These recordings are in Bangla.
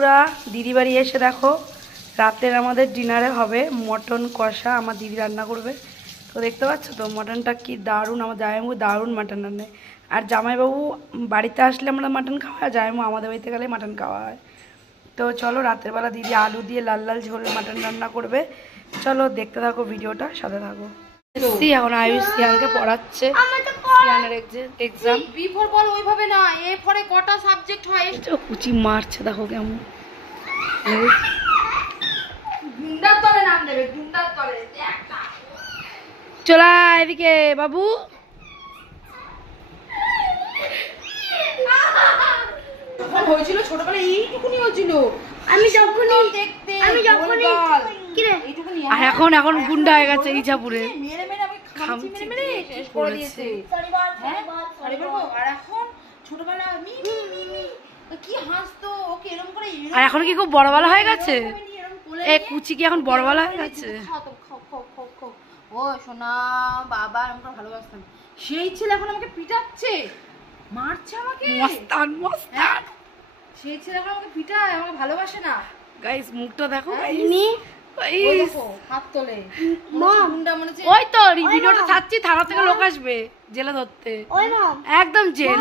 পুরা দিদি বাড়ি এসে দেখো রাতের আমাদের ডিনারে হবে মটন কষা। আমার দিদি রান্না করবে। তো দেখতে পাচ্ছ তো মটনটা কি দারুণ। আমার জামাইবাবু দারুণ মাটন রান্নে। আর জামাইবাবু বাড়িতে আসলে আমরা মাটন খাওয়া হয়, জামাইবাবু আমাদের বাড়িতে গেলে মাটন খাওয়া হয়। তো চলো রাতের বেলা দিদি আলু দিয়ে লাল লাল ঝোল মাটন রান্না করবে। চলো দেখতে থাকো ভিডিওটা, সাথে থাকো। এখন আয়ুষ সিয়ানকে পড়াচ্ছে, সিয়ানের এক্সাম। বি ফর বল ওইভাবে না, এ ফরে কটা সাবজেক্ট হয়? কুচি মারছে দেখো কেমন। গুন্ডার তলে নাম দেবে, গুন্ডার তলে। চলা এদিকে বাবু। যখন হয়েছিল ছোটবেলায় এইটুকুনি হয়েছিল। আর এখন গুন্ডা হয়ে গেছে ইজাপুরে। মেরে মেরে আমি খামচি মেরে মেরে শেষ করে দিয়েছে। হ্যাঁ সরি বলবো। আর এখন ছোটবেলা আমি কি হাসতো ওকে এরকম করে। আর এখন কি খুব বড়বেলা হয়ে গেছে? এ কুচি কি এখন বড়বেলা হয়ে গেছে? ও সোনা বাবা আমাকে ভালোবাসতাম, সেই ছেলে এখন আমাকে পিটাচ্ছে, মারছে আমাকে। মস্তান মস্তান। সেই ছেলে এখন আমাকে পিটায়, আমাকে ভালোবাসে না। গাইস মুখটা দেখো। হাত তোলে। ওই তো ভিডিওটা ছাড়ছি, থানা থেকে লোক আসবে জেলে ধরতে। একদম জেল,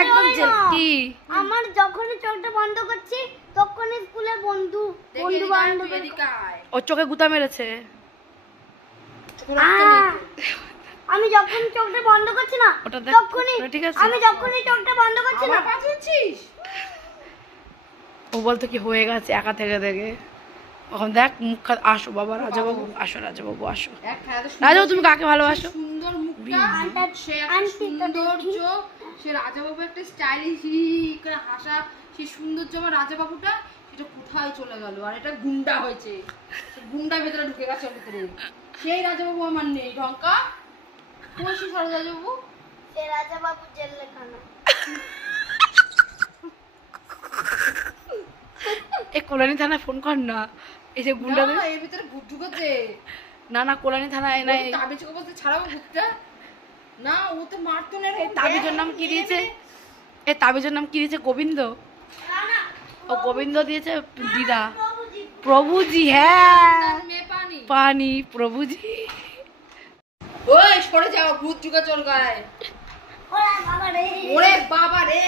একদম জেল। কি আমার যখনই চোখটা বন্ধ করছি তখনই স্কুলে বন্ধু বান্ধব ওর চোখে গুতা মেরেছে। আমি যখন চোখটা বন্ধ করছি না তখনই, ঠিক আছে আমি যখনই চোখটা বন্ধ করছি না ও বলতো কি হয়ে গেছে একা থেকে থেকে। এখন দেখ মুখ আসো বাবা, রাজাবাবু আসো, রাজাবাবু আসো। রাজাবাবু তুমি কাকে ভালোবাসো? সুন্দর মুখটা, সে একটা সৌন্দর্য, সে রাজাবাবু একটা স্টাইলিশ করে হাসা, সেই সৌন্দর্য আমার রাজাবাবুটা সেটা কোথায় চলে গেল? আর এটা গুন্ডা হয়েছে, গুন্ডা ভেতরে ঢুকে গেছে ভিতরে। সেই রাজাবাবু আমার নেই। ঢঙ্কা কোন সেই রাজাবাবু? সে রাজাবাবু জেলে খানা। এ কল্যাণী থানায় ফোন কর না, এই যে গুন্ডা এর ভিতরে ভূত ঢুকেছে। না না কল্যাণী থানায় নাই। তাবিজ বলতে ছাড়াবো ভূতটা না, ও তো মারতো না। তাবিজের নাম কি দিয়েছে? এ তাবিজের নাম কি দিয়েছে? গোবিন্দ। ও গোবিন্দ দিয়েছে দিদা। প্রভুজি। হ্যাঁ পানি প্রভুজি। ওই সরে যাও, ভূত ঢুকে চল গায়ে। ওরে বাবা রে,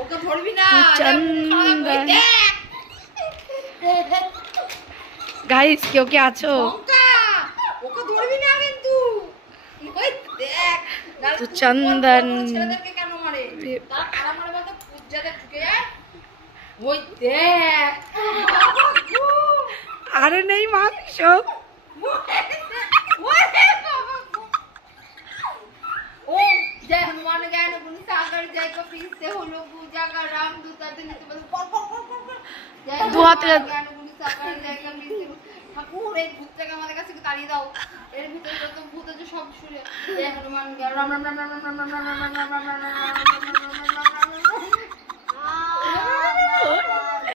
ওকে ধরবি না। গাইস কেউ কি আছো? ওকে ধরবি না কিন্তু। ওই দেখ তো চন্দন ছেলেদেরকে কেন মারে? তারা কারা মারে বলতো? পূজাদের ঢুকে যায়। ওই দেখ। আরে নেই মাংস। ও জয় হনুমান জ্ঞান গুণ সাগর জয় কপীতে হলো পূজা का राम दूता दिन तो बस দু হাতে জ্ঞান গুণ সাগর জয় কপীতে ঠাকুর এই ভূতটাকে আমাদের কাছে তাড়িয়ে দাও। এর ভিতরে যত ভূত আছে সব ছুড়ে জয় হনুমান জ্ঞান রাম রাম রাম রাম রাম রাম রাম রাম রাম রাম রাম